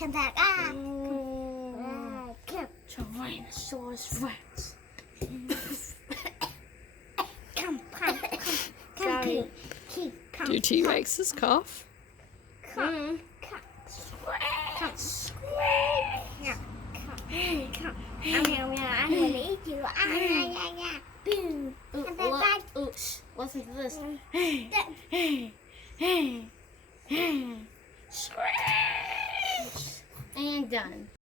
Come back. Come. Tyrannosaurus Rex. Come. Sorry. Come. Do T-Rexes cough? Come. I'm gonna eat you. Boom. Oops. Listen to this. And done.